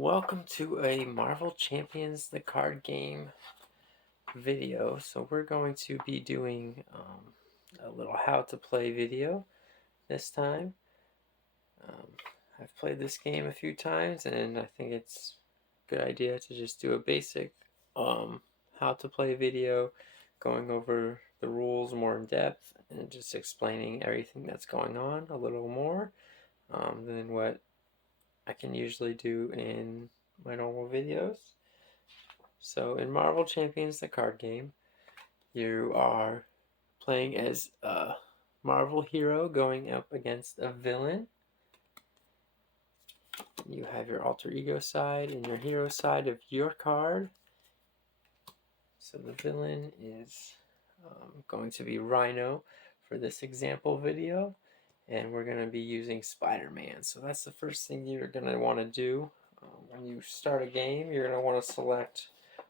Welcome to a Marvel Champions the card game video. So we're going to be doing a little how to play video this time. I've played this game a few times and I think it's a good idea to just do a basic how to play video, going over the rules more in depth and just explaining everything that's going on a little more than what I can usually do in my normal videos. So in Marvel Champions the card game, you are playing as a Marvel hero going up against a villain. You have your alter ego side and your hero side of your card. So the villain is going to be Rhino for this example video, and we're going to be using Spider-Man. So that's the first thing you're going to want to do. When you start a game, you're going to want to select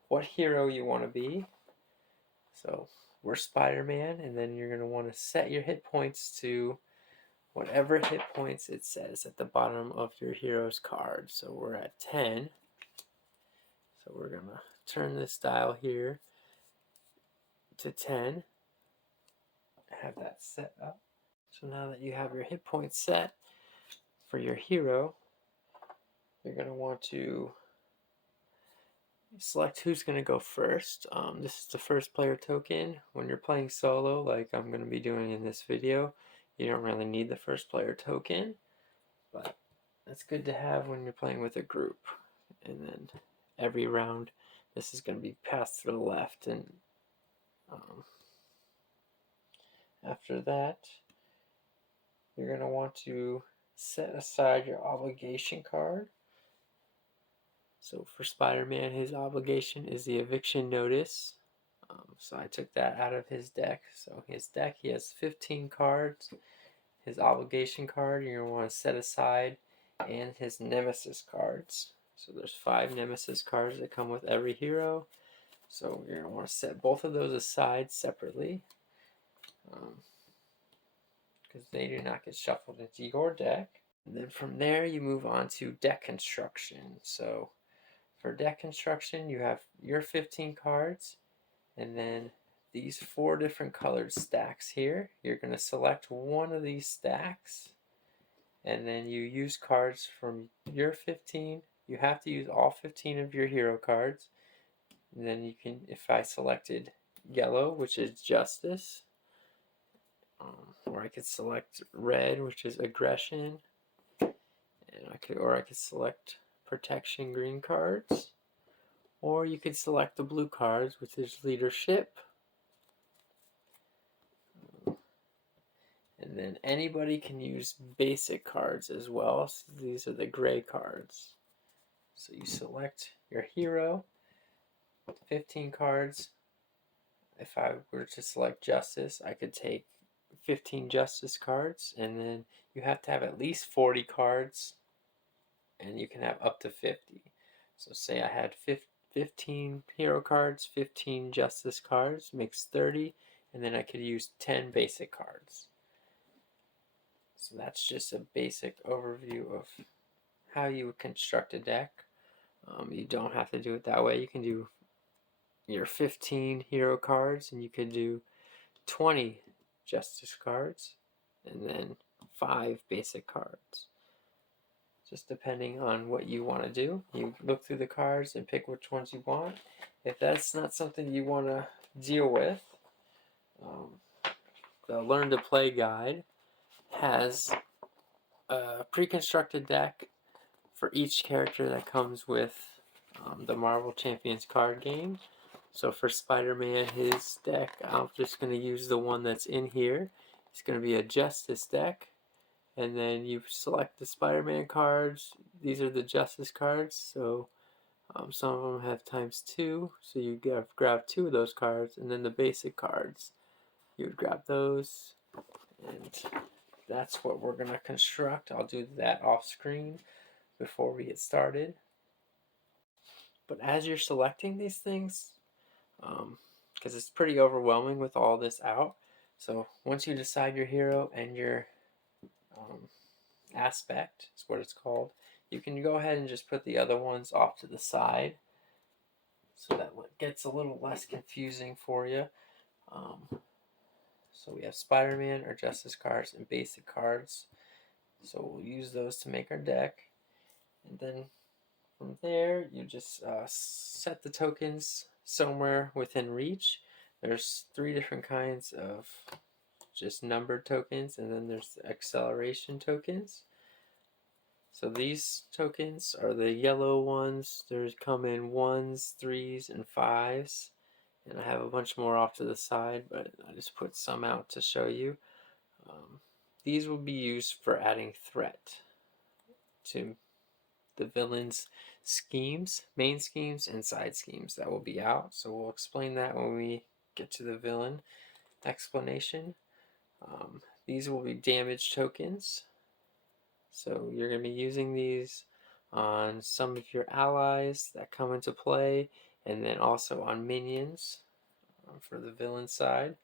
what hero you want to be. So we're Spider-Man, and then you're going to want to set your hit points to whatever hit points it says at the bottom of your hero's card. So we're at 10. So we're going to turn this dial here to 10. Have that set up. So now that you have your hit points set for your hero, you're going to want to select who's going to go first. This is the first player token. When you're playing solo, like I'm going to be doing in this video, you don't really need the first player token, but that's good to have when you're playing with a group. And then every round, this is going to be passed to the left, and after that, you're going to want to set aside your obligation card. So for Spider-Man, his obligation is the eviction notice. So I took that out of his deck. So his deck, he has 15 cards. His obligation card, you're going to want to set aside, and his nemesis cards. So there's 5 nemesis cards that come with every hero. So you're going to want to set both of those aside separately, because they do not get shuffled into your deck. And then from there, you move on to deck construction. So for deck construction, you have your 15 cards, and then these 4 different colored stacks here. You're going to select one of these stacks, and then you use cards from your 15. You have to use all 15 of your hero cards. And then you can, if I selected yellow, which is justice, or I could select red, which is aggression, and I could select protection green cards, or you could select the blue cards, which is leadership. And then anybody can use basic cards as well. So these are the gray cards. So you select your hero, 15 cards. If I were to select justice, I could take 15 justice cards, and then you have to have at least 40 cards, and you can have up to 50. So say I had 15 hero cards, 15 justice cards, makes 30, and then I could use 10 basic cards. So that's just a basic overview of how you would construct a deck. You don't have to do it that way. You can do your 15 hero cards, and you could do 20 justice cards, and then 5 basic cards. Just depending on what you want to do. You look through the cards and pick which ones you want. If that's not something you want to deal with, the Learn to Play guide has a pre-constructed deck for each character that comes with the Marvel Champions card game. So for Spider-Man, his deck, I'm just going to use the one that's in here. It's going to be a Justice deck. And then you select the Spider-Man cards. These are the Justice cards. So some of them have ×2. So you grab 2 of those cards. And then the basic cards, you would grab those. And that's what we're going to construct. I'll do that off screen before we get started. But as you're selecting these things, because it's pretty overwhelming with all this out, so once you decide your hero and your aspect is what it's called, You can go ahead and just put the other ones off to the side, so that gets a little less confusing for you. So we have Spider-Man, or Justice cards, and basic cards. So we'll use those to make our deck. And then from there, you just set the tokens somewhere within reach. There's 3 different kinds of just numbered tokens, and then there's the acceleration tokens. So these tokens are the yellow ones. They come in 1s, 3s, and 5s. And I have a bunch more off to the side, but I just put some out to show you. These will be used for adding threat to the villain's schemes, main schemes, and side schemes that will be out. So we'll explain that when we get to the villain explanation. These will be damage tokens. So you're going to be using these on some of your allies that come into play, and then also on minions for the villain side.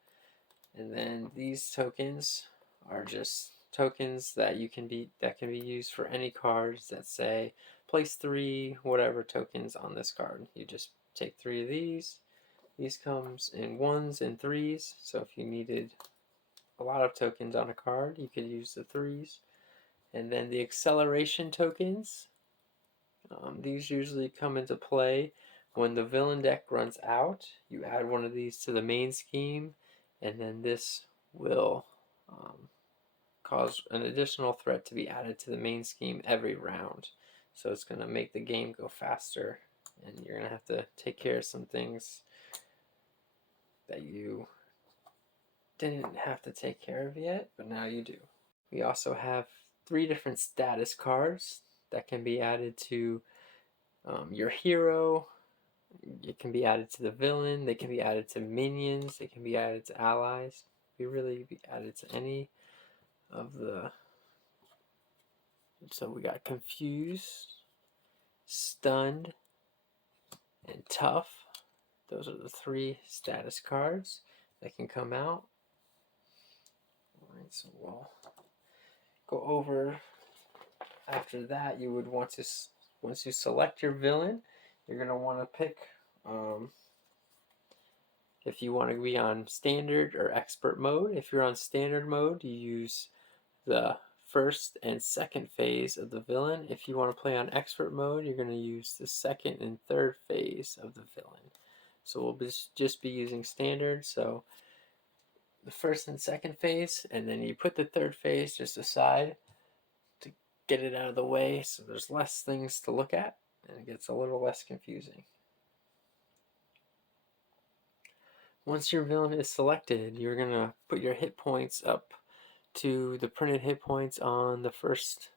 And then these tokens are just tokens that can be used for any cards that say place 3 whatever tokens on this card. You just take 3 of these. These comes in 1s and 3s. So if you needed a lot of tokens on a card, you could use the 3s. And then the acceleration tokens, these usually come into play when the villain deck runs out. You add one of these to the main scheme, and then this will cause an additional threat to be added to the main scheme every round. So it's going to make the game go faster, and you're going to have to take care of some things that you didn't have to take care of yet, but now you do. We also have 3 different status cards that can be added to your hero. It can be added to the villain. They can be added to minions. They can be added to allies. They really be added to any of the. So we got confused, stunned, and tough. Those are the 3 status cards that can come out. Alright, so we'll go over. After that, you would want to, once you select your villain, you're going to want to pick if you want to be on standard or expert mode. If you're on standard mode, you use the first and second phase of the villain. If you want to play on expert mode, you're going to use the second and third phase of the villain. So we'll just be using standard. So the first and second phase, and then you put the third phase just aside to get it out of the way, so there's less things to look at and it gets a little less confusing. Once your villain is selected, you're going to put your hit points up to the printed hit points on the first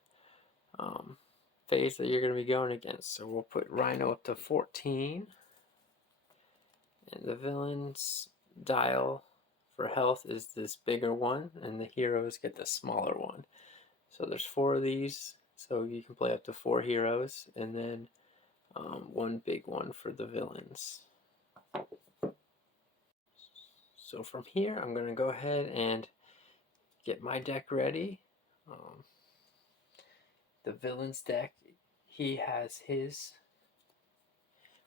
phase that you're going to be going against. So we'll put Rhino up to 14, and the villain's dial for health is this bigger one, and the heroes get the smaller one. So there's 4 of these, so you can play up to 4 heroes, and then 1 big one for the villains. So from here, I'm going to go ahead and get my deck ready. The villain's deck, he has his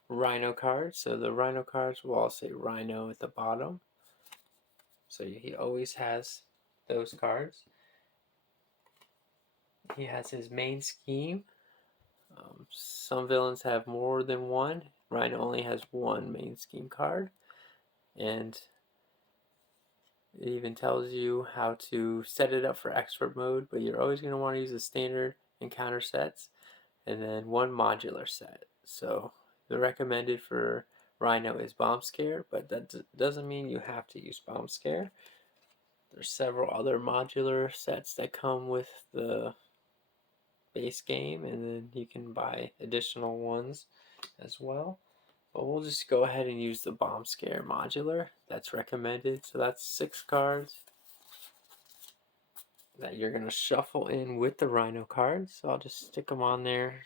Rhino cards. So the Rhino cards will all say Rhino at the bottom. So he always has those cards. He has his main scheme. Some villains have more than one. Rhino only has 1 main scheme card. And it even tells you how to set it up for expert mode, but you're always going to want to use the standard and counter sets, and then 1 modular set. So the recommended for Rhino is Bomb Scare, but that doesn't mean you have to use Bomb Scare. There's several other modular sets that come with the base game, and then you can buy additional ones as well. But we'll just go ahead and use the Bomb Scare modular that's recommended. So that's 6 cards that you're going to shuffle in with the Rhino cards. So I'll just stick them on there.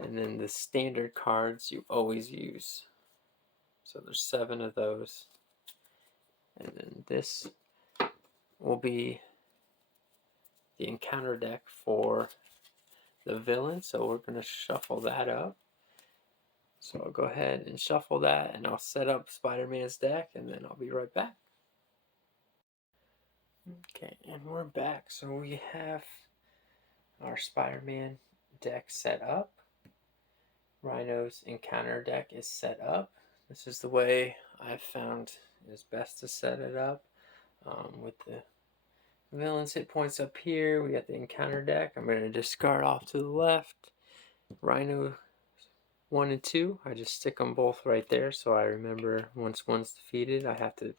And then the standard cards you always use. So there's 7 of those. And then this will be the encounter deck for the villain, so we're going to shuffle that up. So I'll go ahead and shuffle that, and I'll set up Spider-Man's deck, and then I'll be right back. Okay, and we're back. So we have our Spider-Man deck set up. Rhino's encounter deck is set up. This is the way I've found is best to set it up. With the villain's hit points up here, we got the encounter deck. I'm going to discard off to the left. Rhino 1 and 2, I just stick them both right there, so I remember once one's defeated, I have to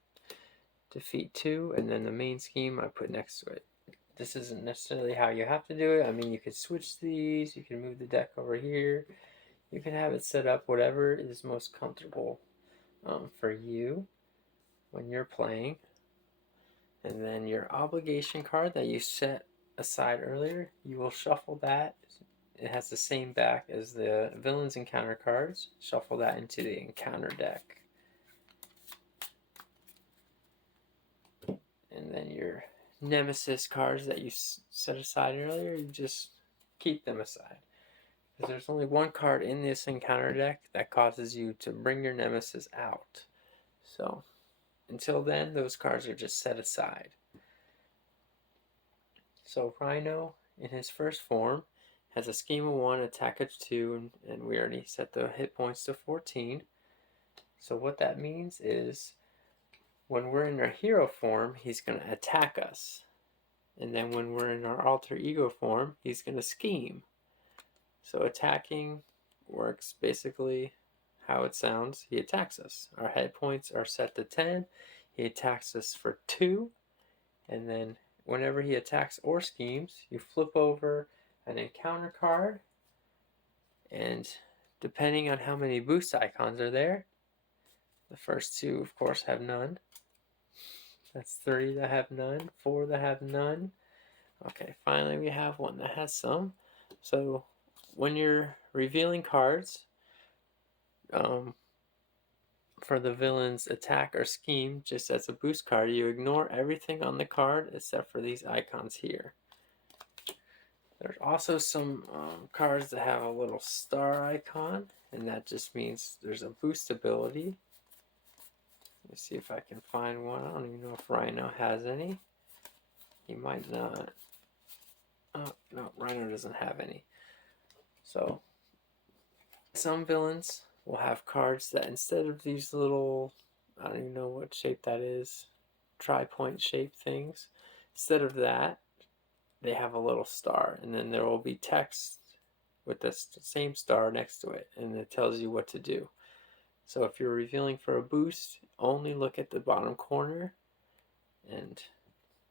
defeat 2, and then the main scheme I put next to it. This isn't necessarily how you have to do it. I mean, you could switch these, you can move the deck over here, you can have it set up whatever is most comfortable for you when you're playing. And then your obligation card that you set aside earlier, you will shuffle that. It has the same back as the villain's encounter cards. Shuffle that into the encounter deck. And then your nemesis cards that you set aside earlier, you just keep them aside. Because there's only one card in this encounter deck that causes you to bring your nemesis out. So until then, those cards are just set aside. So Rhino, in his first form, has a scheme of 1, attack of 2, and we already set the hit points to 14. So what that means is when we're in our hero form, he's going to attack us. And then when we're in our alter ego form, he's going to scheme. So attacking works basically how it sounds. He attacks us. Our hit points are set to 10. He attacks us for 2. And then whenever he attacks or schemes, you flip over an encounter card. And depending on how many boost icons are there, the first 2, of course, have none. That's 3 that have none, 4 that have none. Okay, finally we have one that has some. So when you're revealing cards for the villain's attack or scheme, just as a boost card, you ignore everything on the card except for these icons here. There's also some cards that have a little star icon, and that just means there's a boost ability. Let's see if I can find one. I don't even know if Rhino has any. He might not. Oh, no, Rhino doesn't have any. So, some villains will have cards that instead of these little, I don't even know what shape that is, tri-point shape things, instead of that, they have a little star. And then there will be text with the same star next to it, and it tells you what to do. So if you're revealing for a boost, only look at the bottom corner and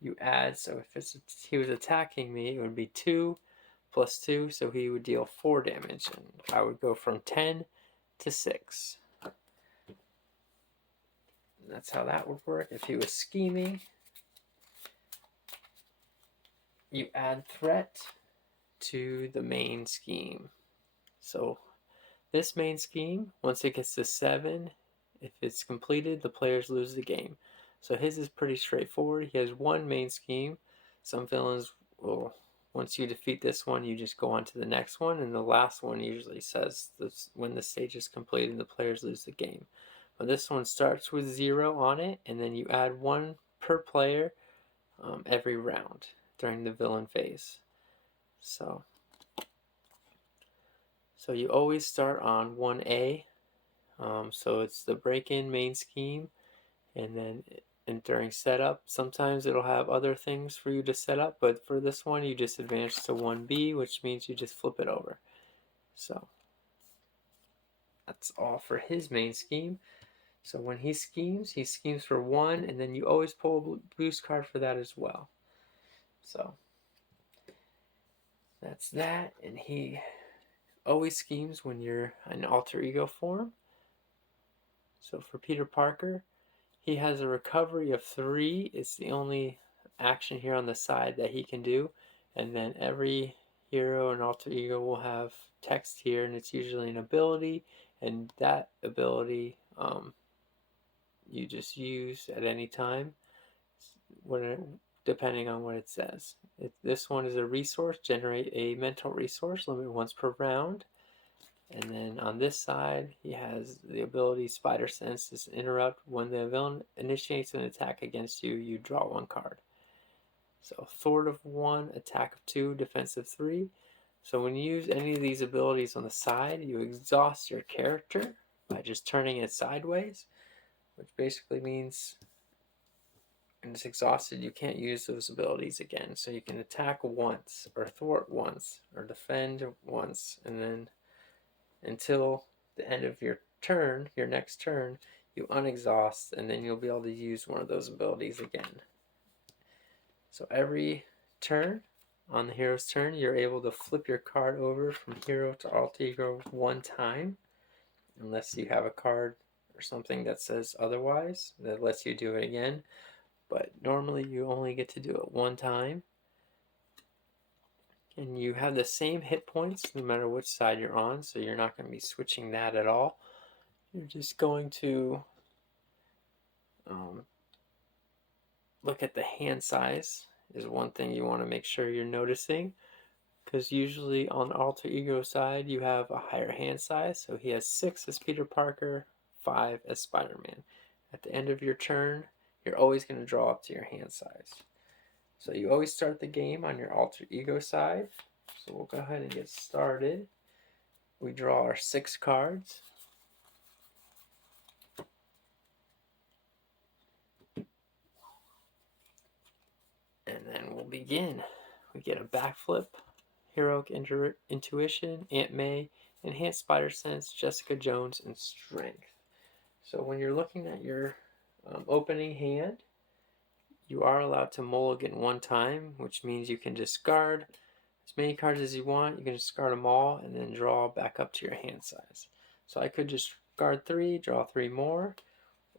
you add. So if he was attacking me, it would be 2 plus 2, so he would deal 4 damage. And I would go from 10 to 6. And that's how that would work. If he was scheming, you add threat to the main scheme. So this main scheme, once it gets to 7, if it's completed, the players lose the game. So his is pretty straightforward. He has one main scheme. Some villains will, once you defeat this one, you just go on to the next one, and the last one usually says this, when the stage is completed, the players lose the game. But this one starts with 0 on it, and then you add 1 per player every round during the villain phase. So you always start on 1A. So it's the break-in main scheme, and then during setup, sometimes it'll have other things for you to set up, but for this one, you just advance to 1B, which means you just flip it over. So that's all for his main scheme. So when he schemes for 1, and then you always pull a boost card for that as well. So that's that, and he always schemes when you're in alter ego form. So for Peter Parker, he has a recovery of 3. It's the only action here on the side that he can do. And then every hero and alter ego will have text here, and it's usually an ability. And that ability you just use at any time. depending on what it says. This one is a resource, generate a mental resource, limit once per round. And then on this side, he has the ability Spider Sense is interrupt. When the villain initiates an attack against you, you draw one card. So Thwart of 1, attack of 2, defense of 3. So when you use any of these abilities on the side, you exhaust your character by just turning it sideways, which basically means when it's exhausted, you can't use those abilities again. So you can attack once, or thwart once, or defend once, and then until the end of your turn, your next turn, you unexhaust, and then you'll be able to use one of those abilities again. So every turn, on the hero's turn, you're able to flip your card over from hero to alter ego one time, unless you have a card or something that says otherwise that lets you do it again. But normally you only get to do it one time. And you have the same hit points no matter which side you're on, so you're not going to be switching that at all. You're just going to look at the hand size is one thing you want to make sure you're noticing, because usually on the alter ego side you have a higher hand size. So he has 6 as Peter Parker, 5 as Spider-Man. At the end of your turn, you're always going to draw up to your hand size. So you always start the game on your alter ego side. So we'll go ahead and get started. We draw our 6 cards. And then we'll begin. We get a backflip, heroic intuition, Aunt May, enhanced spider sense, Jessica Jones, and strength. So when you're looking at your opening hand, you are allowed to mulligan one time, which means you can discard as many cards as you want. You can discard them all and then draw back up to your hand size. So I could discard 3, draw 3 more,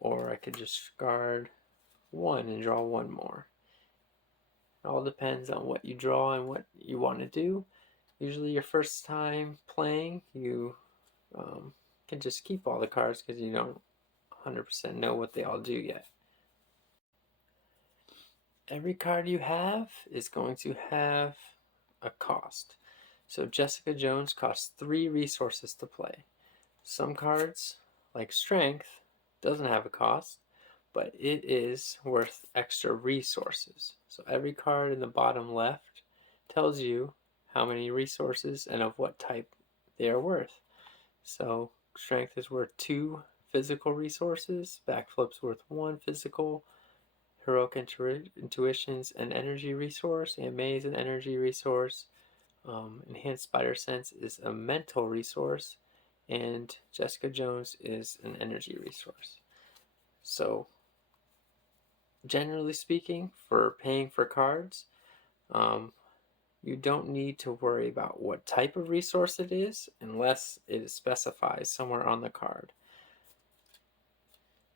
or I could discard 1 and draw 1 more. It all depends on what you draw and what you want to do. Usually your first time playing, you can just keep all the cards because you don't 100% know what they all do yet. Every card you have is going to have a cost. So Jessica Jones costs 3 resources to play. Some cards, like Strength, doesn't have a cost, but it is worth extra resources. So every card in the bottom left tells you how many resources and of what type they are worth. So Strength is worth 2 physical resources, Backflip's worth 1 physical, Heroic Intuition's an energy resource, Aunt May's an energy resource, Enhanced Spider Sense is a mental resource, and Jessica Jones is an energy resource. So generally speaking, for paying for cards, you don't need to worry about what type of resource it is unless it specifies somewhere on the card.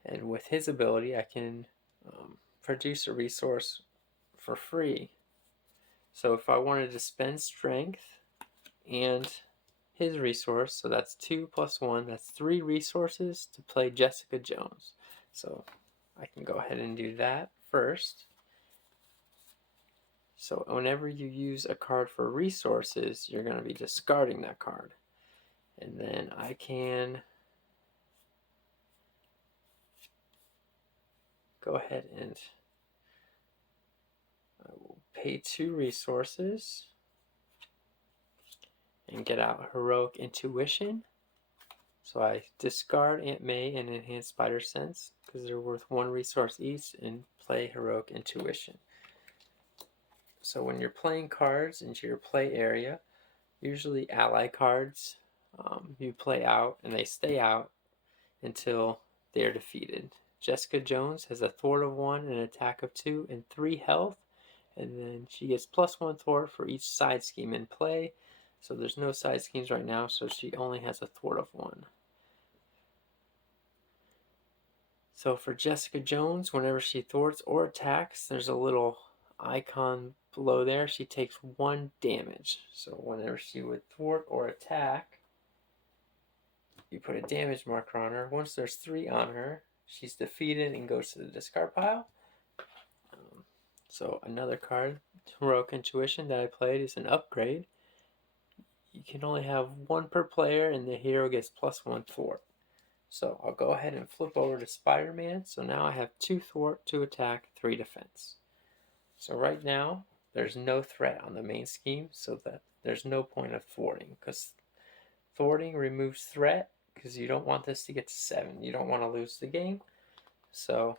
And with his ability, I can produce a resource for free. So if I wanted to spend strength and his resource, so that's 2 plus 1, that's 3 resources to play Jessica Jones. So I can go ahead and do that first. So whenever you use a card for resources, you're going to be discarding that card. And then I can go ahead and I will pay 2 resources and get out Heroic Intuition. So I discard Aunt May and Enhanced Spider Sense because they're worth 1 resource each, and play Heroic Intuition. So when you're playing cards into your play area, usually ally cards you play out and they stay out until they're defeated. Jessica Jones has a thwart of 1, an attack of 2, and 3 health, and then she gets +1 thwart for each side scheme in play. So there's no side schemes right now, so she only has a thwart of 1. So for Jessica Jones, whenever she thwarts or attacks, there's a little icon below there. She takes 1 damage. So whenever she would thwart or attack, you put a damage marker on her. Once there's 3 on her, she's defeated and goes to the discard pile. So another card, Heroic Intuition, that I played is an upgrade. You can only have one per player, and the hero gets +1 thwart. So I'll go ahead and flip over to Spider-Man. So now I have 2 thwart, 2 attack, 3 defense. So right now, there's no threat on the main scheme, so that there's no point of thwarting, because thwarting removes threat, because you don't want this to get to 7. You don't want to lose the game. So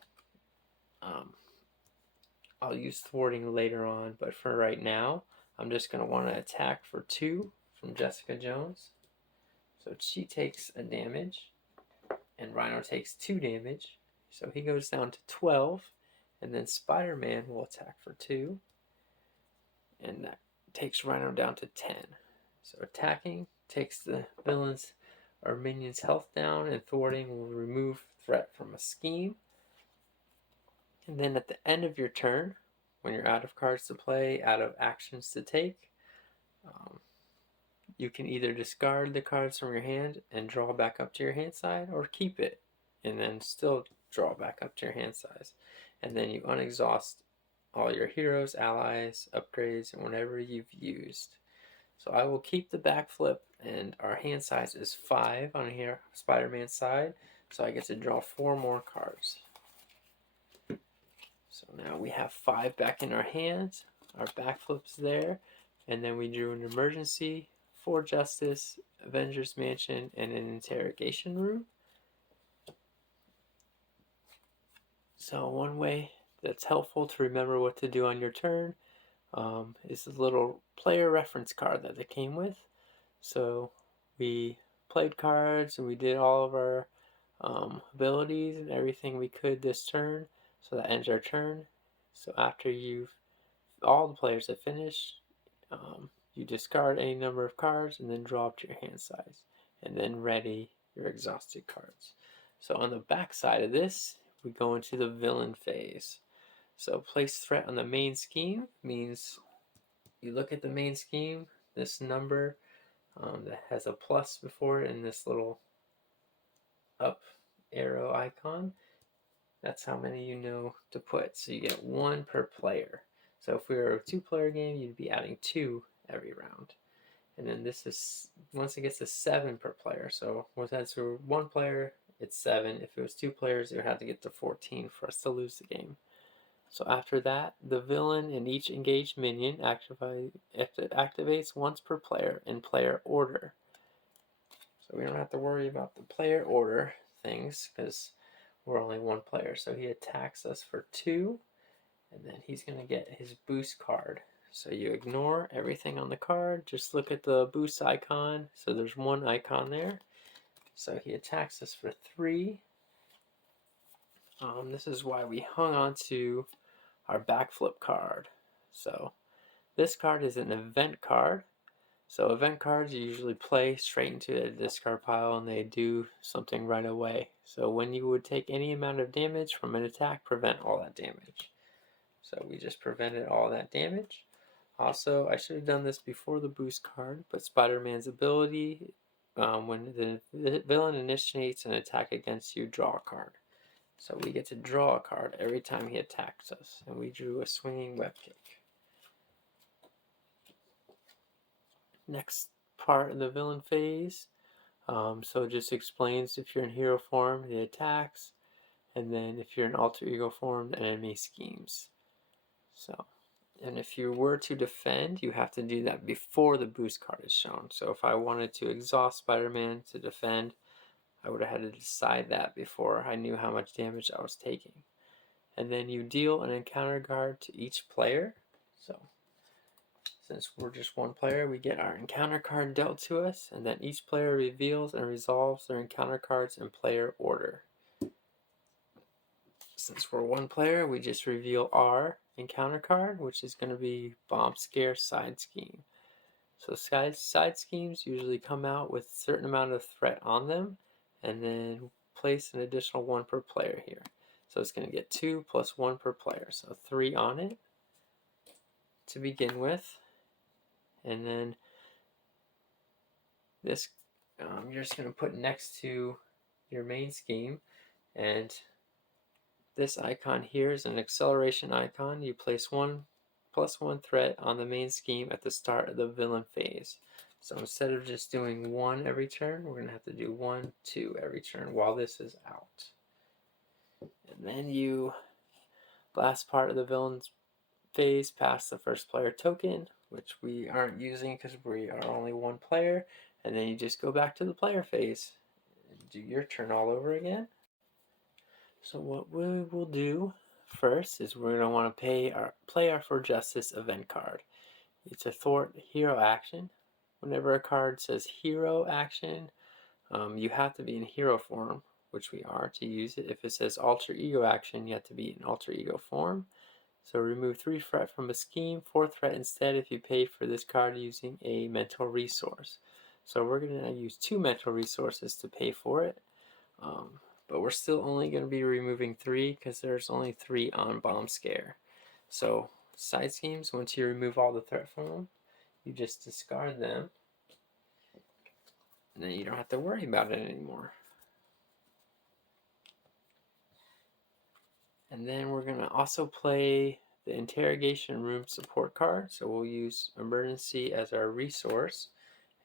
I'll use thwarting later on, but for right now, I'm just going to want to attack for 2 from Jessica Jones. So she takes a damage, and Rhino takes 2 damage. So he goes down to 12, and then Spider-Man will attack for 2, and that takes Rhino down to 10. So attacking takes the villain's or minion's health down, and thwarting will remove threat from a scheme. And then at the end of your turn, when you're out of cards to play, out of actions to take, you can either discard the cards from your hand and draw back up to your hand side, or keep it and then still draw back up to your hand size. And then you unexhaust all your heroes, allies, upgrades, and whatever you've used. So I will keep the backflip, and our hand size is 5 on here, Spider-Man's side. So I get to draw 4 more cards. So now we have 5 back in our hands. Our backflip's there. And then we drew an emergency, 4 justice, Avengers Mansion, and an interrogation room. So one way that's helpful to remember what to do on your turn is the little player reference card that they came with. So we played cards and we did all of our abilities and everything we could this turn. So that ends our turn. So after all the players have finished, you discard any number of cards and then draw up to your hand size, and then ready your exhausted cards. So on the back side of this, we go into the villain phase. So place threat on the main scheme means you look at the main scheme, this number that has a plus before it and this little up arrow icon, that's how many you know to put. So you get 1 per player. So if we were a 2-player game, you'd be adding 2 every round. And then this is, once it gets to 7 per player. So once that's for 1 player, it's 7. If it was 2 players, it would have to get to 14 for us to lose the game. So after that, the villain and each engaged minion activates once per player in player order. So we don't have to worry about the player order things because we're only 1 player. So he attacks us for 2, and then he's going to get his boost card. So you ignore everything on the card, just look at the boost icon. So there's 1 icon there. So he attacks us for 3. This is why we hung on to our backflip card. So this card is an event card. So event cards you usually play straight into the discard pile, and they do something right away. So when you would take any amount of damage from an attack, prevent all that damage. So we just prevented all that damage. Also, I should have done this before the boost card, but Spider-Man's ability, when the villain initiates an attack against you, draw a card. So we get to draw a card every time he attacks us, and we drew a swinging web kick. Next part of the villain phase, so it just explains if you're in hero form, the attacks, and then if you're in alter ego form, the enemy schemes. So, and if you were to defend, you have to do that before the boost card is shown. So if I wanted to exhaust Spider-Man to defend, I would have had to decide that before I knew how much damage I was taking. And then you deal an encounter card to each player. So since we're just 1 player, we get our encounter card dealt to us, and then each player reveals and resolves their encounter cards in player order. Since we're 1 player, we just reveal our encounter card, which is going to be Bomb Scare Side Scheme. So side schemes usually come out with a certain amount of threat on them, and then place an additional 1 per player here. So it's going to get 2 plus 1 per player, so 3 on it to begin with. And then this you're just going to put next to your main scheme, and this icon here is an acceleration icon. You place 1+1 threat on the main scheme at the start of the villain phase. So instead of just doing 1 every turn, we're going to have to do 1, 2 every turn while this is out. And then you blast part of the villain's phase past the first player token, which we aren't using because we are only 1 player. And then you just go back to the player phase and do your turn all over again. So what we will do first is we're going to want to play our For Justice event card. It's a thwart hero action. Whenever a card says hero action, you have to be in hero form, which we are to use it. If it says alter ego action, you have to be in alter ego form. So remove 3 threat from a scheme, 4 threat instead if you paid for this card using a mental resource. So we're going to use 2 mental resources to pay for it. But we're still only going to be removing 3 because there's only 3 on Bomb Scare. So side schemes, once you remove all the threat from them, you just discard them. And then you don't have to worry about it anymore. And then we're going to also play the Interrogation Room support card. So we'll use Emergency as our resource.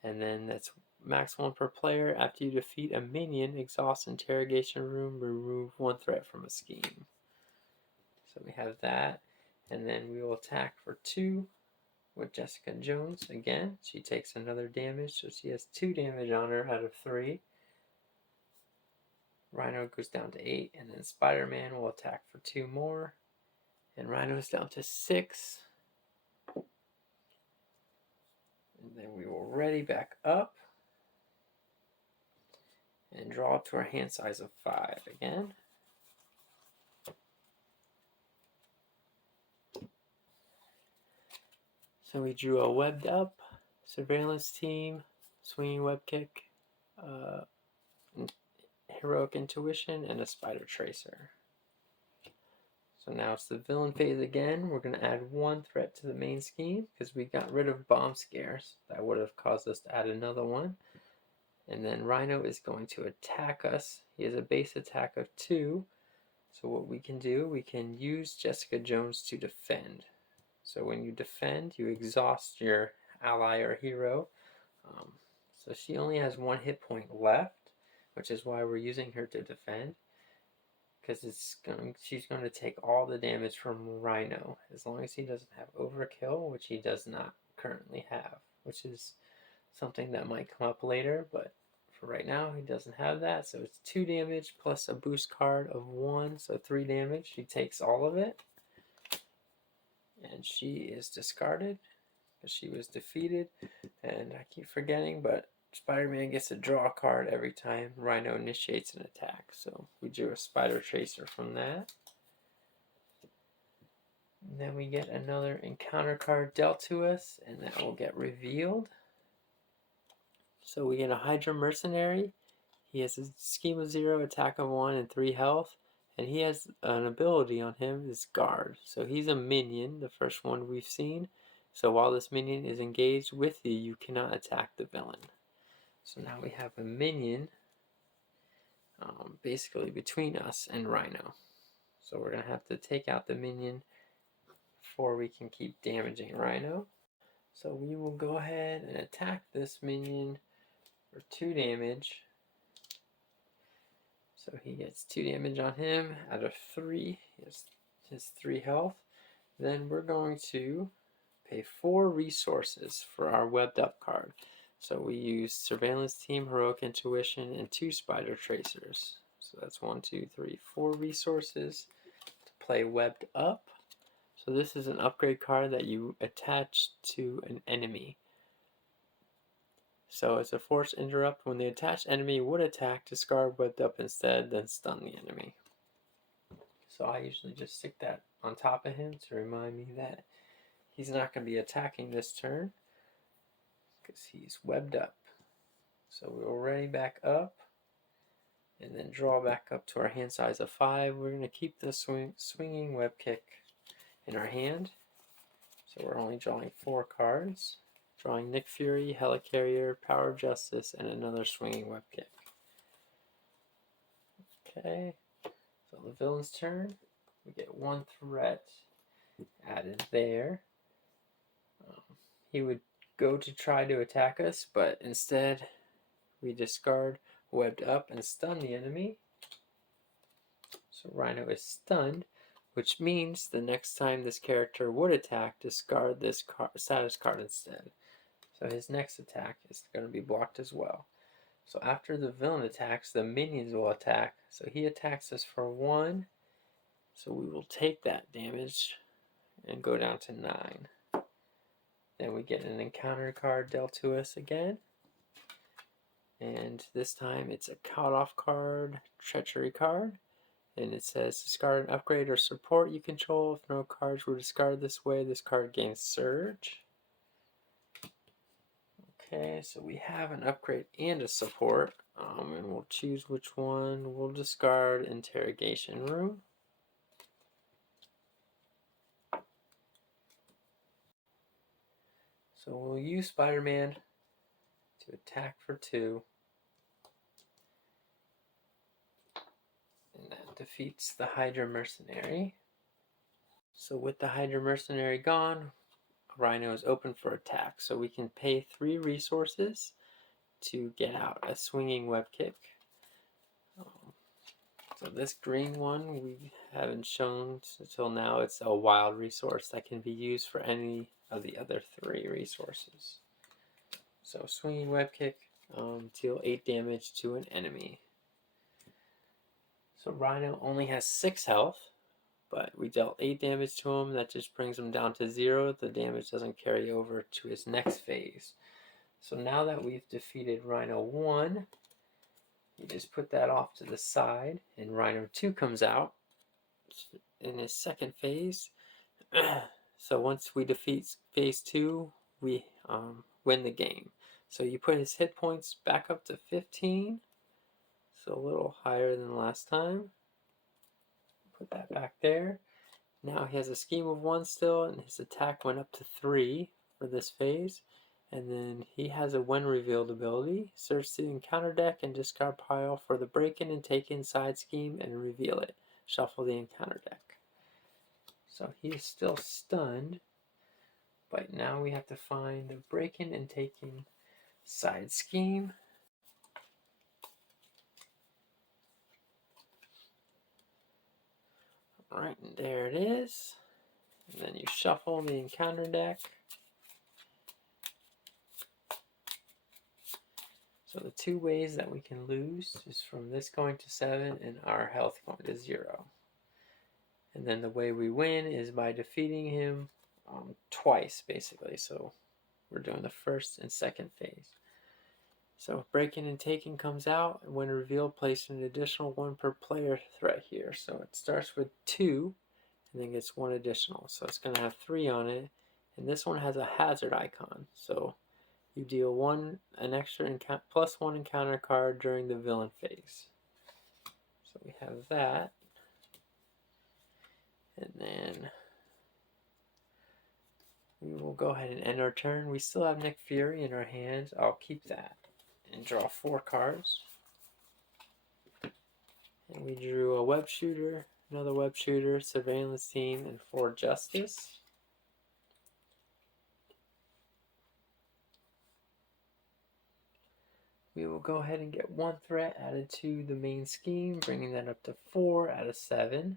And then that's max 1 per player. After you defeat a minion, exhaust Interrogation Room, remove 1 threat from a scheme. So we have that. And then we will attack for 2 with Jessica Jones again. She takes another damage, so she has 2 damage on her out of 3. Rhino goes down to 8, and then Spider-Man will attack for 2 more. And Rhino's down to 6. And then we will ready back up and draw up to our hand size of 5 again. So we drew a webbed up, surveillance team, swinging web kick, heroic intuition, and a spider tracer. So now it's the villain phase again. We're going to add 1 threat to the main scheme because we got rid of bomb scares. That would have caused us to add another one. And then Rhino is going to attack us. He has a base attack of 2. So what we can do, we can use Jessica Jones to defend. So when you defend, you exhaust your ally or hero. So she only has 1 hit point left, which is why we're using her to defend. Because she's going to take all the damage from Rhino, as long as he doesn't have overkill, which he does not currently have, which is something that might come up later, but for right now he doesn't have that. So it's 2 damage plus a boost card of 1, so 3 damage. She takes all of it, and she is discarded because she was defeated. And I keep forgetting, but Spider-Man gets to draw a card every time Rhino initiates an attack. So we drew a Spider Tracer from that. And then we get another encounter card dealt to us, and that will get revealed. So we get a Hydra Mercenary. He has a scheme of 0, attack of 1, and 3 health. And he has an ability on him, is Guard. So he's a minion, the first one we've seen. So while this minion is engaged with you, you cannot attack the villain. So now we have a minion basically between us and Rhino. So we're going to have to take out the minion before we can keep damaging Rhino. So we will go ahead and attack this minion for 2 damage. So he gets 2 damage on him out of 3. He has his 3 health. Then we're going to pay 4 resources for our webbed up card. So we use Surveillance Team, Heroic Intuition, and 2 Spider Tracers. So that's 1, 2, 3, 4 resources to play Webbed Up. So this is an upgrade card that you attach to an enemy. So it's a force interrupt. When the attached enemy would attack, discard Webbed Up instead, then stun the enemy. So I usually just stick that on top of him to remind me that he's not going to be attacking this turn because he's webbed up. So we'll ready back up and then draw back up to our hand size of 5. We're going to keep the swinging web kick in our hand. So we're only drawing 4 cards. Drawing Nick Fury, Helicarrier, Power of Justice, and another swinging web kick. Okay, so the villain's turn. We get 1 threat added there. He would go to try to attack us, but instead we discard Webbed Up and stun the enemy. So Rhino is stunned, which means the next time this character would attack, discard this status card instead. So his next attack is going to be blocked as well. So after the villain attacks, the minions will attack. So he attacks us for 1. So we will take that damage and go down to 9. Then we get an encounter card dealt to us again. And this time it's a cut-off card, treachery card. And it says discard an upgrade or support you control. If no cards were discarded this way, this card gains Surge. Okay, so we have an upgrade and a support. And we'll choose which one. We'll discard Interrogation Room. So we'll use Spider-Man to attack for 2. And that defeats the Hydra Mercenary. So with the Hydra Mercenary gone, Rhino is open for attack. So we can pay 3 resources to get out a Swinging Web Kick. So this green one we haven't shown until now. It's a wild resource that can be used for any of the other 3 resources. So Swinging Web Kick, deal 8 damage to an enemy. So Rhino only has 6 health, but we dealt 8 damage to him. That just brings him down to 0. The damage doesn't carry over to his next phase. So now that we've defeated Rhino 1, you just put that off to the side, and Rhino 2 comes out in his second phase. So once we defeat phase 2, we win the game. So you put his hit points back up to 15, so a little higher than last time. Put that back there. Now he has a scheme of 1 still, and his attack went up to 3 for this phase. And then he has a when revealed ability. Search the encounter deck and discard pile for the break-in and take-in side scheme and reveal it. Shuffle the encounter deck. So he is still stunned, but now we have to find the break-in and take-in side scheme. Alright, and there it is. And then you shuffle the encounter deck. So the 2 ways that we can lose is from this going to 7 and our health going to 0. And then the way we win is by defeating him twice, basically. So we're doing the first and second phase. So breaking and taking comes out, and when revealed, place an additional 1 per player threat here. So it starts with 2 and then gets 1 additional. So it's going to have 3 on it. And this one has a hazard icon. So you deal an extra plus 1 encounter card during the villain phase. So we have that. And then we will go ahead and end our turn. We still have Nick Fury in our hands. I'll keep that and draw 4 cards. And we drew a web shooter, another web shooter, surveillance team, and 4 justice. We will go ahead and get 1 threat added to the main scheme, bringing that up to 4 out of 7.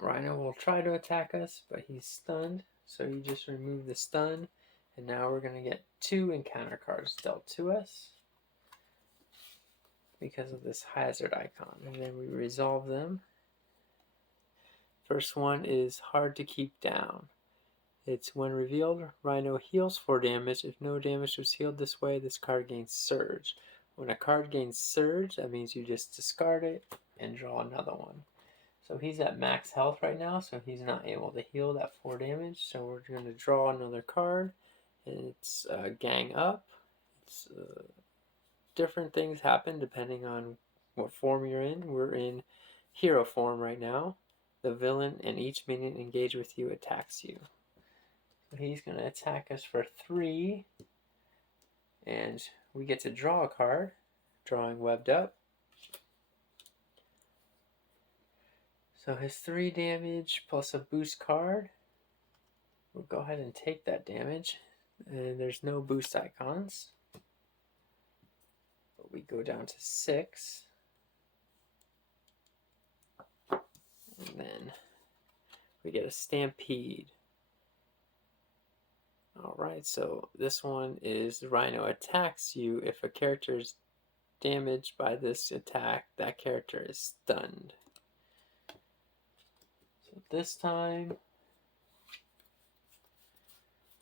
Rhino will try to attack us, but he's stunned, so you just remove the stun, and now we're going to get 2 encounter cards dealt to us because of this hazard icon, and then we resolve them. First one is Hard to Keep Down. It's when revealed, Rhino heals 4 damage. If no damage was healed this way, this card gains Surge. When a card gains Surge, that means you just discard it and draw another one. So he's at max health right now, so he's not able to heal that 4 damage. So we're going to draw another card, and it's Gang Up. It's, different things happen depending on what form you're in. We're in hero form right now. The villain and each minion engaged with you attacks you. So he's going to attack us for 3, and we get to draw a card, drawing Webbed Up. So his 3 damage plus a boost card. We'll go ahead and take that damage. And there's no boost icons. But we go down to 6. And then we get a Stampede. Alright, so this one is Rhino attacks you. If a character is damaged by this attack, that character is stunned. So this time,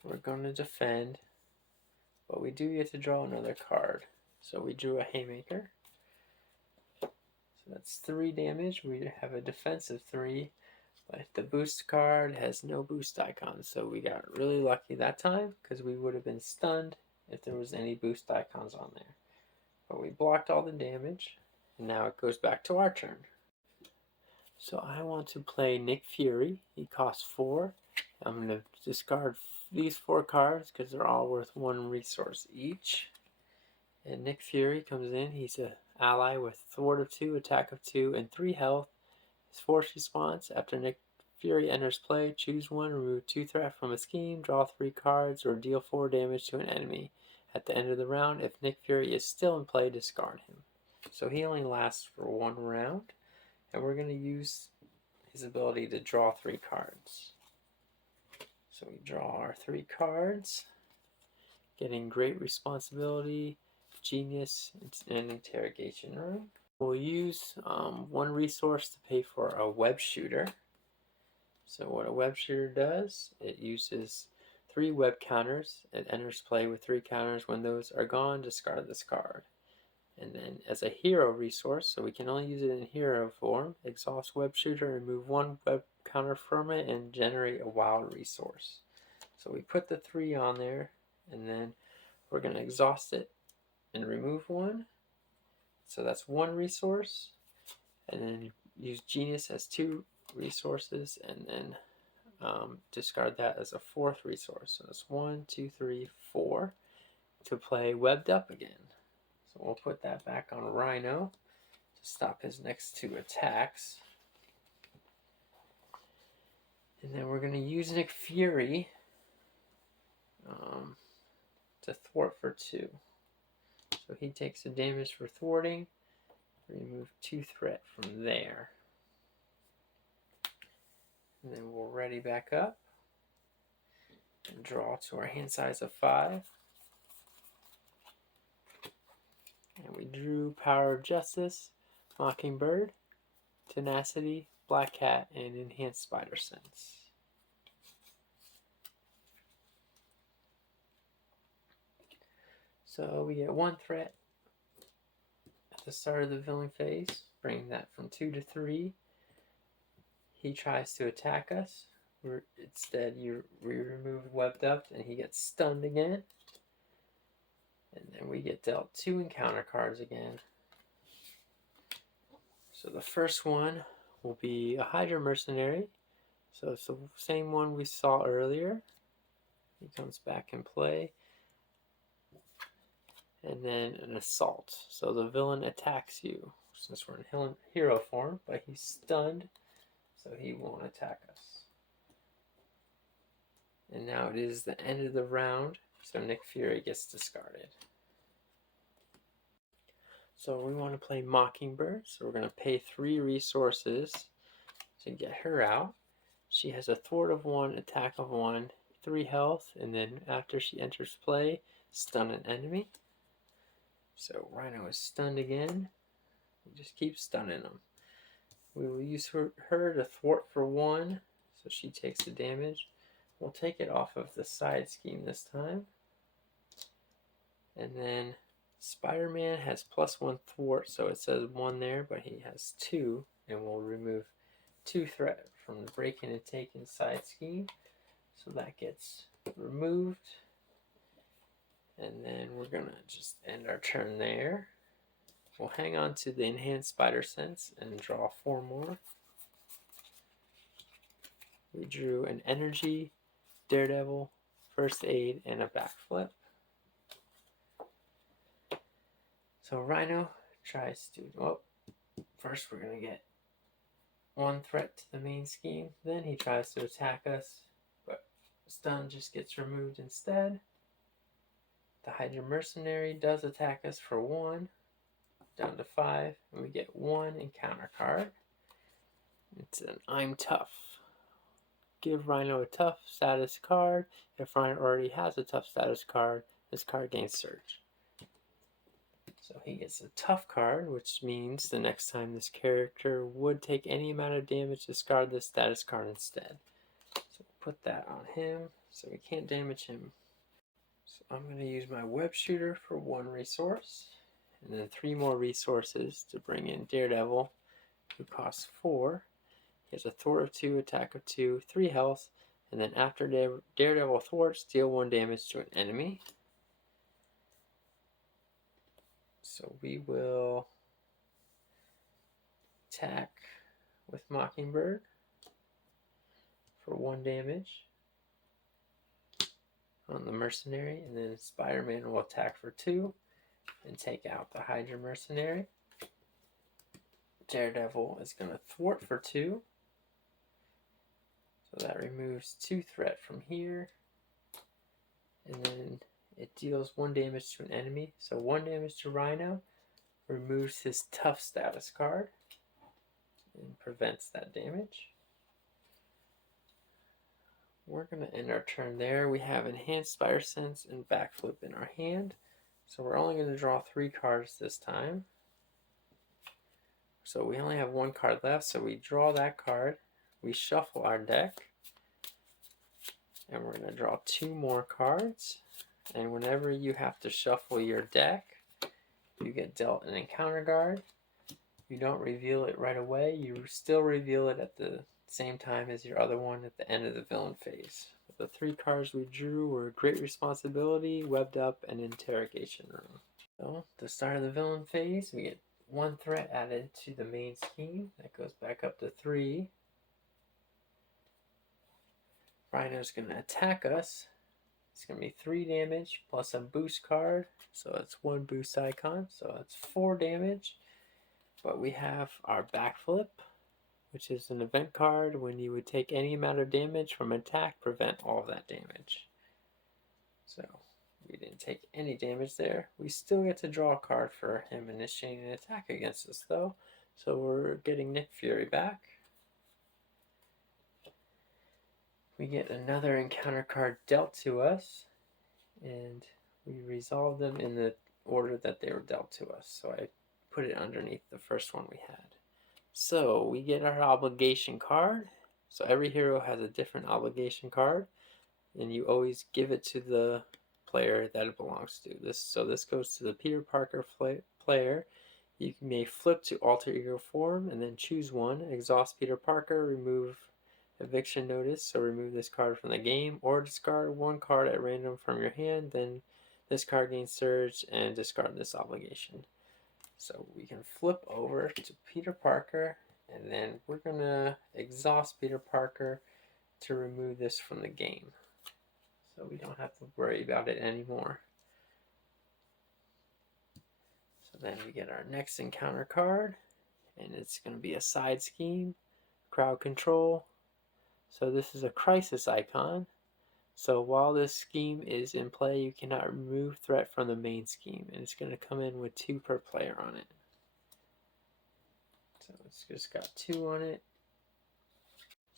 we're going to defend, but we do get to draw another card. So we drew a Haymaker. So that's 3 damage. We have a defensive 3, but the boost card has no boost icon. So we got really lucky that time because we would have been stunned if there was any boost icons on there. But we blocked all the damage, and now it goes back to our turn. So I want to play Nick Fury. He costs 4. I'm going to discard these 4 cards because they're all worth 1 resource each. And Nick Fury comes in. He's an ally with Thwart of 2, Attack of 2, and 3 health. His force response: after Nick Fury enters play, choose 1, remove 2 threat from a scheme, draw 3 cards, or deal 4 damage to an enemy. At the end of the round, if Nick Fury is still in play, discard him. So he only lasts for 1 round, and we're going to use his ability to draw 3 cards. So we draw our 3 cards, getting Great Responsibility, Genius, and Interrogation Room. We'll use 1 resource to pay for a Web Shooter. So what a Web Shooter does, it uses 3 web counters. It enters play with 3 counters. When those are gone, discard this card. And then as a hero resource, so we can only use it in hero form, exhaust Web Shooter, remove 1 web counter from it, and generate a wild resource. So we put the 3 on there, and then we're going to exhaust it and remove 1. So that's 1 resource. And then use Genius as 2 resources, and then discard that as a 4th resource. So that's 1, 2, 3, 4 to play Webbed Up again. So we'll put that back on Rhino to stop his next 2 attacks. And then we're going to use Nick Fury to thwart for 2. So he takes the damage for thwarting. Remove 2 threat from there. And then we'll ready back up and draw to our hand size of 5. And we drew Power of Justice, Mockingbird, Tenacity, Black Cat, and Enhanced Spider Sense. So we get 1 threat at the start of the villain phase, bringing that from 2 to 3. He tries to attack us. Instead, we remove Webbed Up, and he gets stunned again. And then we get dealt 2 encounter cards again. So the first one will be a Hydra Mercenary. So it's the same one we saw earlier. He comes back in play. And then an Assault. So the villain attacks you, since we're in hero form, but he's stunned, so he won't attack us. And now it is the end of the round, so Nick Fury gets discarded. So we want to play Mockingbird, so we're going to pay 3 resources to get her out. She has a thwart of 1, attack of 1, 3 health, and then after she enters play, stun an enemy. So Rhino is stunned again. We just keep stunning him. We will use her to thwart for 1, so she takes the damage. We'll take it off of the side scheme this time. And then Spider-Man has +1 thwart, so it says 1 there, but he has 2, and we'll remove 2 threat from the break-in and take-in side scheme. So that gets removed. And then we're going to just end our turn there. We'll hang on to the Enhanced Spider Sense and draw 4 more. We drew an Energy, Daredevil, First Aid, and a Backflip. So Rhino tries to... Well, first we're going to get one threat to the main scheme. Then he tries to attack us, but stun just gets removed instead. The Hydra Mercenary does attack us for 1, down to 5, and we get 1 encounter card. It's an I'm tough. Give Rhino a tough status card. If Rhino already has a tough status card, this card gains Surge. So he gets a tough card, which means the next time this character would take any amount of damage, discard this status card instead. So we'll put that on him, so we can't damage him. So I'm going to use my Web Shooter for 1 resource, and then 3 more resources to bring in Daredevil, who costs 4. He has a thwart of 2, attack of 2, 3 health, and then after Daredevil thwarts, deal 1 damage to an enemy. So we will attack with Mockingbird for 1 damage on the Mercenary, and then Spider-Man will attack for 2 and take out the Hydra Mercenary. Daredevil is going to thwart for 2. So that removes 2 threat from here. And then it deals 1 damage to an enemy. So 1 damage to Rhino, removes his tough status card, and prevents that damage. We're going to end our turn there. We have Enhanced Spider Sense and Backflip in our hand. So we're only going to draw 3 cards this time. So we only have 1 card left, so we draw that card. We shuffle our deck, and we're going to draw 2 more cards. And whenever you have to shuffle your deck, you get dealt an encounter card. You don't reveal it right away. You still reveal it at the same time as your other one at the end of the villain phase. The 3 cards we drew were Great Responsibility, Webbed Up, and Interrogation Room. So, at the start of the villain phase, we get 1 threat added to the main scheme. That goes back up to 3. Rhino's going to attack us. It's going to be 3 damage plus a boost card. So it's 1 boost icon. So that's 4 damage. But we have our Backflip, which is an event card. When you would take any amount of damage from an attack, prevent all of that damage. So we didn't take any damage there. We still get to draw a card for him initiating an attack against us, though. So we're getting Nick Fury back. We get another encounter card dealt to us, and we resolve them in the order that they were dealt to us. So I put it underneath the first one we had. So we get our obligation card. So every hero has a different obligation card, and you always give it to the player that it belongs to. So this goes to the Peter Parker player. You may flip to alter ego form and then choose one. Exhaust Peter Parker, remove eviction notice, so remove this card from the game, or discard 1 card at random from your hand, then this card gains Surge, and discard this obligation. So we can flip over to Peter Parker, and then we're going to exhaust Peter Parker to remove this from the game. So we don't have to worry about it anymore. So then we get our next encounter card, and it's going to be a side scheme, crowd control. So this is a crisis icon. So while this scheme is in play, you cannot remove threat from the main scheme, and it's going to come in with 2 per player on it. So it's just got 2 on it.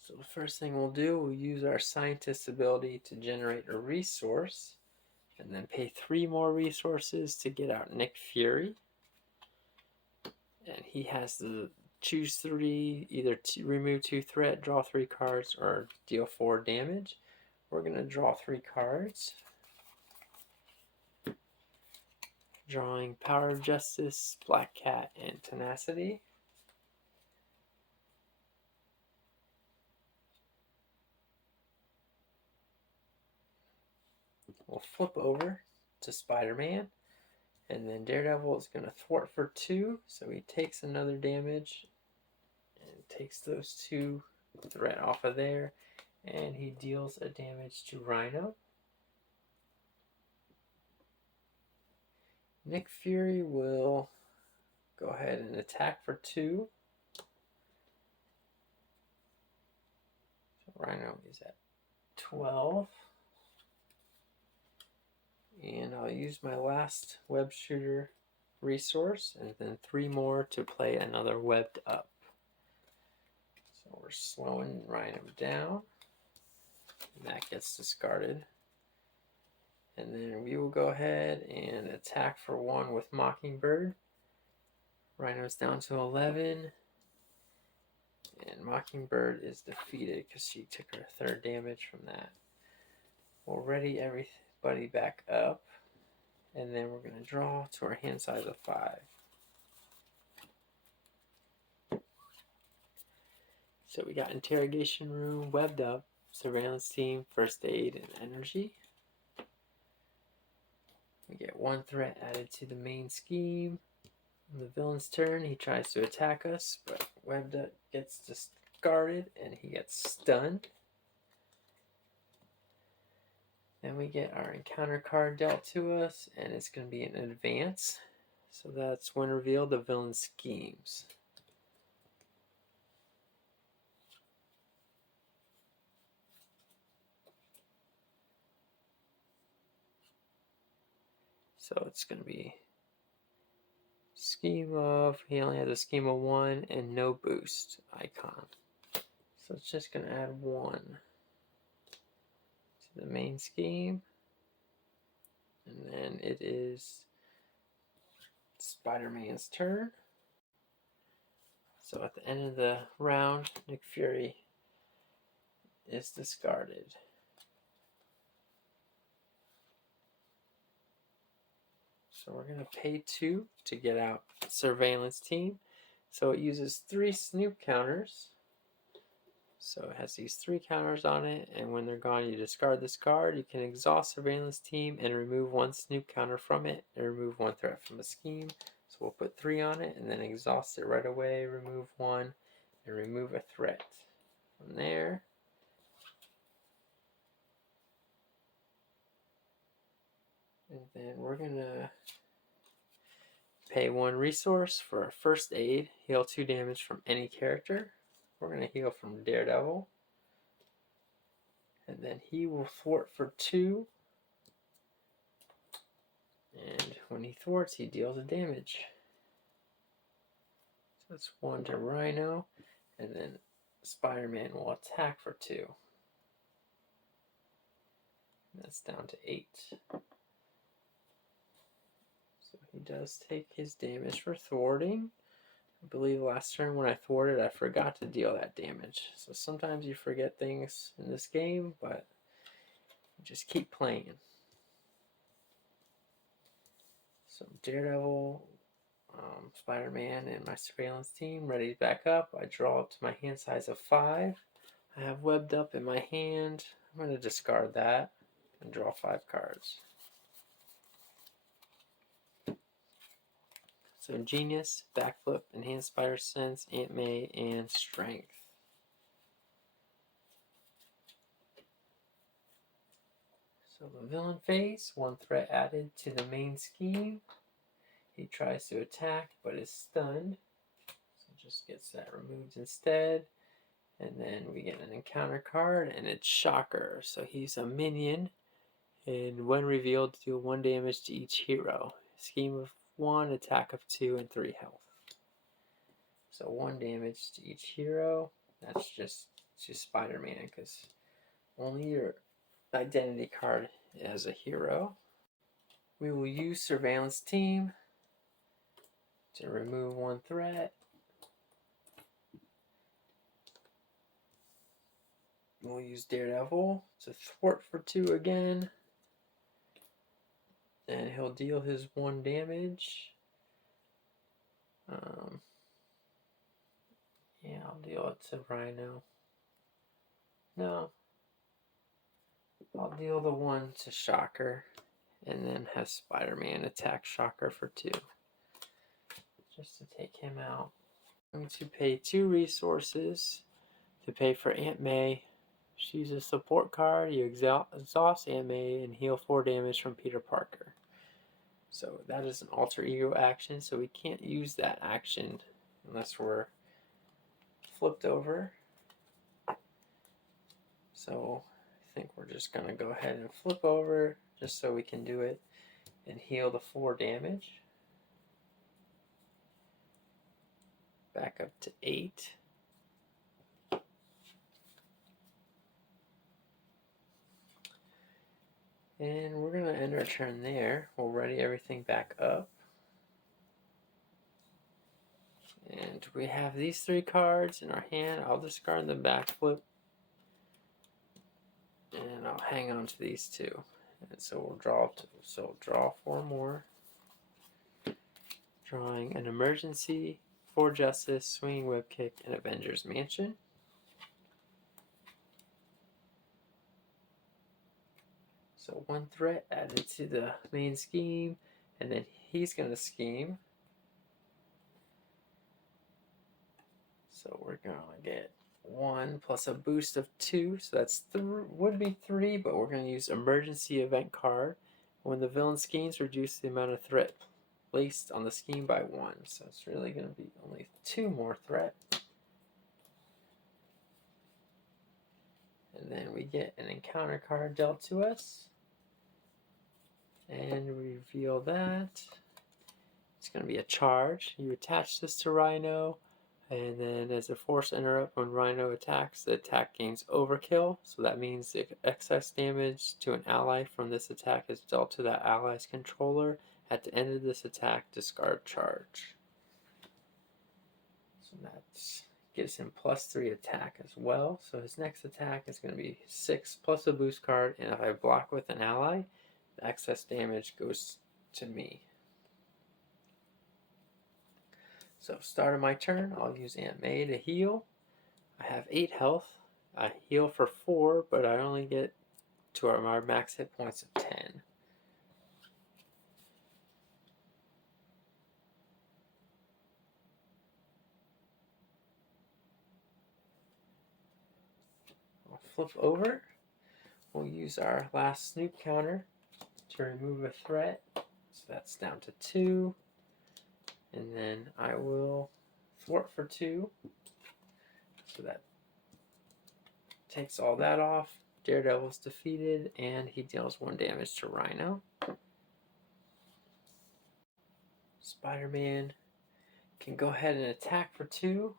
So the first thing we'll do, we'll use our scientist ability to generate a resource, and then pay 3 more resources to get out Nick Fury. And he has to choose 3, either remove 2 threat, draw 3 cards, or deal 4 damage. We're going to draw 3 cards. Drawing Power of Justice, Black Cat, and Tenacity. We'll flip over to Spider-Man, and then Daredevil is going to thwart for 2, so he takes another damage and takes those 2 threat off of there, and he deals a damage to Rhino. Nick Fury will go ahead and attack for 2. Rhino is at 12. And I'll use my last web shooter resource and then 3 more to play another webbed up. So we're slowing Rhino down. And that gets discarded. And then we will go ahead and attack for 1 with Mockingbird. Rhino's down to 11. And Mockingbird is defeated because she took her 3rd damage from that. We'll ready everybody back up. And then we're going to draw to our hand size of 5. So we got Interrogation Room, Webbed Up, Surveillance Team, First Aid, and Energy. We get 1 threat added to the main scheme. On the villain's turn, he tries to attack us, but Webbed Up gets discarded and he gets stunned. Then we get our encounter card dealt to us, and it's going to be an advance. So that's when revealed the villain schemes. So it's going to be scheme of, he only has a scheme of 1 and no boost icon. So it's just going to add 1 to the main scheme. And then it is Spider-Man's turn. So at the end of the round, Nick Fury is discarded. So we're going to pay 2 to get out Surveillance Team. So it uses 3 Snoop counters. So it has these 3 counters on it, and when they're gone, you discard this card. You can exhaust Surveillance Team and remove 1 Snoop counter from it, and remove 1 threat from the scheme. So we'll put 3 on it, and then exhaust it right away, remove 1, and remove a threat. From there, and then we're going to pay 1 resource for a First Aid, heal 2 damage from any character. We're going to heal from Daredevil. And then he will thwart for 2. And when he thwarts, he deals a damage. So that's 1 to Rhino. And then Spider-Man will attack for 2. And that's down to 8. So he does take his damage for thwarting. I believe last turn when I thwarted, I forgot to deal that damage. So sometimes you forget things in this game, but you just keep playing. So Daredevil, Spider-Man, and my Surveillance Team ready to back up. I draw up to my hand size of 5. I have Webbed Up in my hand. I'm going to discard that and draw 5 cards. So Genius, Backflip, Enhanced Spider Sense, Aunt May, and Strength. So the villain phase, 1 threat added to the main scheme. He tries to attack but is stunned. So just gets that removed instead. And then we get an encounter card, and it's Shocker. So he's a minion, and when revealed, deal 1 damage to each hero. Scheme of 1, attack of 2, and 3 health. So 1 damage to each hero. That's just to Spider-Man, because only your identity card as a hero. We will use Surveillance Team to remove 1 threat. We'll use Daredevil to thwart for 2 again. And he'll deal his 1 damage. Yeah, I'll deal it to Rhino. No. I'll deal the 1 to Shocker. And then have Spider-Man attack Shocker for 2. Just to take him out. I'm going to pay 2 resources to pay for Aunt May. She's a support card. You exhaust Aunt May and heal 4 damage from Peter Parker. So that is an alter ego action, so we can't use that action unless we're flipped over. So I think we're just going to go ahead and flip over just so we can do it and heal the 4 damage. Back up to 8. And we're going to end our turn there. We'll ready everything back up. And we have these 3 cards in our hand. I'll discard the backflip. And I'll hang on to these 2. And so we'll draw 4 more. Drawing an Emergency, 4 Justice, Swinging Web Kick, and Avenger's Mansion. So 1 threat added to the main scheme, and then he's going to scheme. So we're going to get 1 plus a boost of 2, so that's would be 3, but we're going to use Emergency Event card. When the villain schemes, reduce the amount of threat placed on the scheme by 1. So it's really going to be only 2 more threat. And then we get an encounter card dealt to us. And reveal that. It's going to be a charge. You attach this to Rhino, and then as a force interrupt when Rhino attacks, the attack gains overkill. So that means the excess damage to an ally from this attack is dealt to that ally's controller. At the end of this attack, discard charge. So that gives him +3 attack as well. So his next attack is going to be 6 plus a boost card, and if I block with an ally, the excess damage goes to me. So start of my turn, I'll use Aunt May to heal. I have 8 health. I heal for 4, but I only get to our max hit points of 10. I'll flip over. We'll use our last snoop counter to remove a threat. So that's down to 2. And then I will thwart for 2. So that takes all that off. Daredevil's defeated, and he deals 1 damage to Rhino. Spider-Man can go ahead and attack for 2.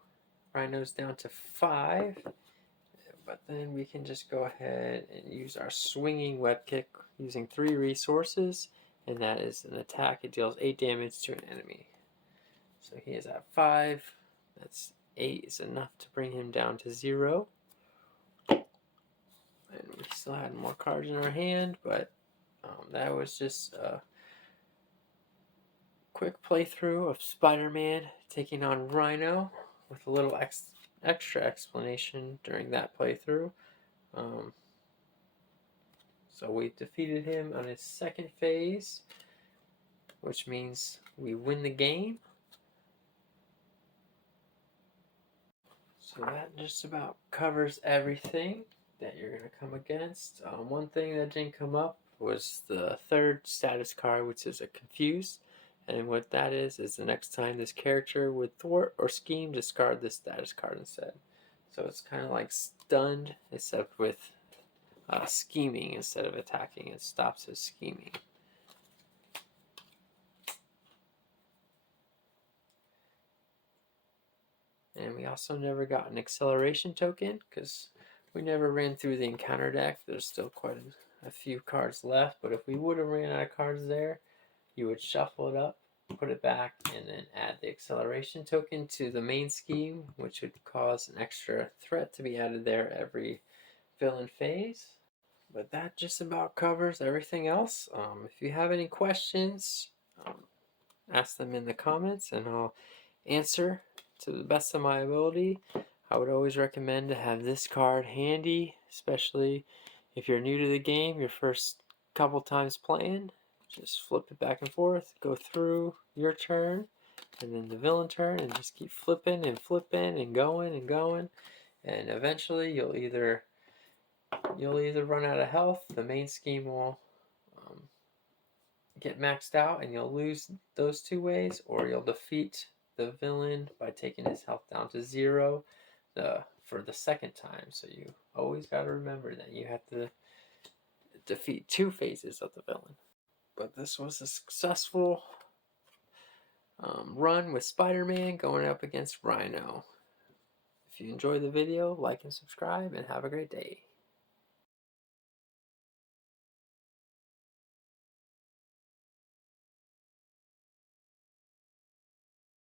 Rhino's down to 5. But then we can just go ahead and use our Swinging Web Kick using 3 resources. And that is an attack. It deals 8 damage to an enemy. So he is at 5. That's 8 is enough to bring him down to 0. And we still had more cards in our hand, but that was just a quick playthrough of Spider-Man taking on Rhino with a little extra explanation during that playthrough. So we defeated him on his 2nd phase, which means we win the game. So that just about covers everything that you're going to come against. One thing that didn't come up was the 3rd status card, which is a Confused. And what that is the next time this character would thwart or scheme, discard this status card instead. So it's kind of like Stunned, except with scheming instead of attacking. It stops his scheming. And we also never got an acceleration token because we never ran through the encounter deck. There's still quite a few cards left, but if we would have ran out of cards there, you would shuffle it up, put it back, and then add the acceleration token to the main scheme, which would cause an extra threat to be added there every villain phase. But that just about covers everything else. If you have any questions, ask them in the comments and I'll answer to the best of my ability. I would always recommend to have this card handy, especially if you're new to the game, your first couple times playing. Just flip it back and forth, go through your turn, and then the villain turn, and just keep flipping and flipping and going and going. And eventually you'll either run out of health, the main scheme will get maxed out and you'll lose those 2 ways, or you'll defeat the villain by taking his health down to 0. The for the second time. So you always got to remember that you have to defeat 2 phases of the villain. But this was a successful run with Spider-Man going up against Rhino. If you enjoyed the video, like and subscribe, and have a great day.